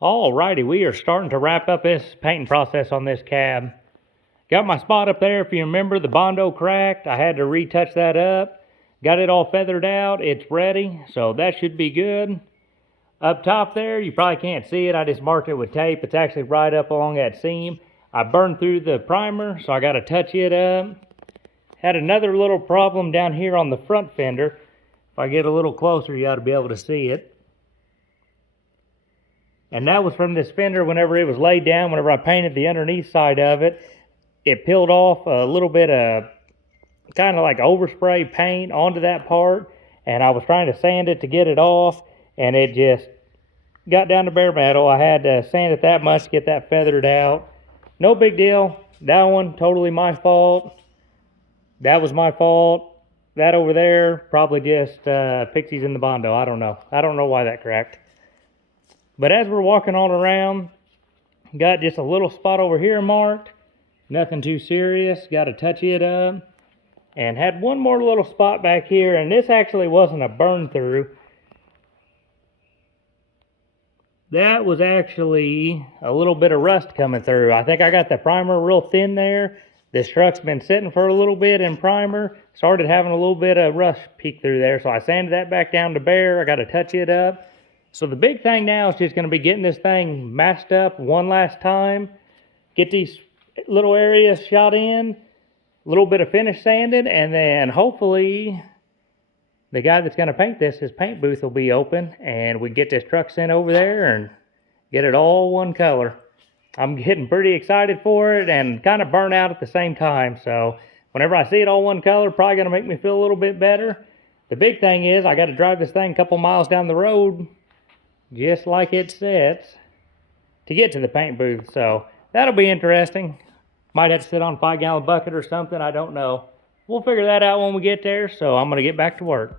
Alrighty, we are starting to wrap up this painting process on this cab. Got my spot up there. If you remember, the Bondo cracked. I had to retouch that up. Got it all feathered out. It's ready, so that should be good. Up top there, you probably can't see it. I just marked it with tape. It's actually right up along that seam. I burned through the primer, so I got to touch it up. Had another little problem down here on the front fender. If I get a little closer, you ought to be able to see it. And that was from this fender whenever it was laid down. Whenever I painted the underneath side of it, it peeled off a little bit of kind of like overspray paint onto that part. And I was trying to sand it to get it off, and it just got down to bare metal. I had to sand it that much to get that feathered out. No big deal. That one, totally my fault. That was my fault. That over there, probably just pixies in the Bondo. I don't know. I don't know why that cracked. But as we're walking all around, got just a little spot over here marked. Nothing too serious. Got to touch it up. And had one more little spot back here. And this actually wasn't a burn through. That was actually a little bit of rust coming through. I think I got the primer real thin there. This truck's been sitting for a little bit in primer. Started having a little bit of rust peek through there. So I sanded that back down to bare. I got to touch it up. So the big thing now is just going to be getting this thing masked up one last time. Get these little areas shot in. A little bit of finish sanded. And then hopefully the guy that's going to paint this, his paint booth will be open. And we get this truck sent over there and get it all one color. I'm getting pretty excited for it and kind of burnt out at the same time. So whenever I see it all one color, probably going to make me feel a little bit better. The big thing is I got to drive this thing a couple miles down the road, just like it sets, to get to the paint booth. So that'll be interesting. Might have to sit on a 5-gallon bucket or something. I don't know. We'll figure that out when we get there. So I'm going to get back to work.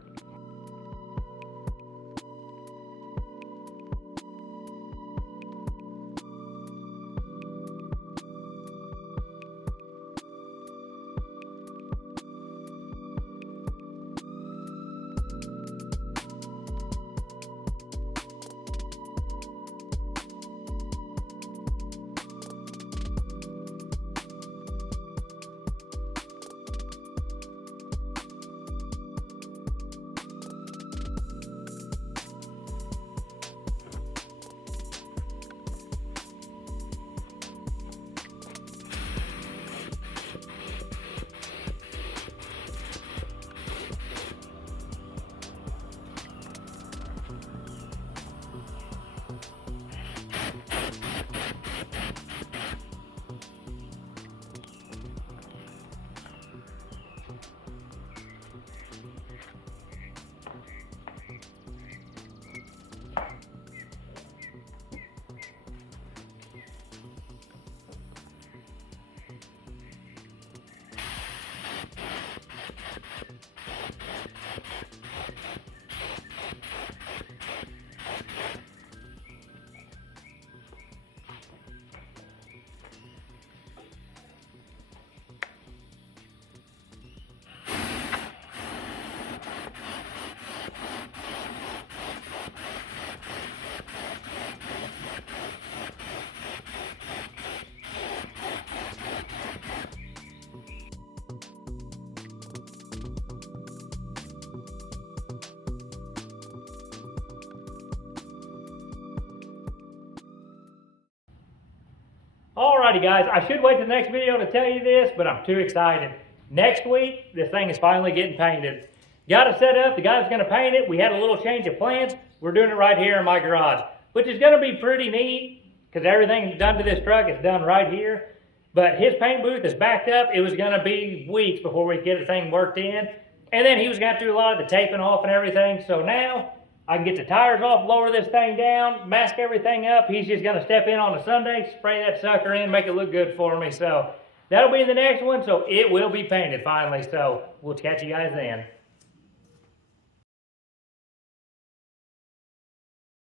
Alrighty guys, I should wait to the next video to tell you this, but I'm too excited. Next week, this thing is finally getting painted. Got it set up, the guy that's gonna paint it, we had a little change of plans. We're doing it right here in my garage, which is gonna be pretty neat, because everything done to this truck is done right here. But his paint booth is backed up. It was gonna be weeks before we get the thing worked in. And then he was gonna have to do a lot of the taping off and everything. So now, I can get the tires off, lower this thing down, mask everything up. He's just gonna step in on a Sunday, spray that sucker in, make it look good for me. So that'll be in the next one. So it will be painted finally. So we'll catch you guys then.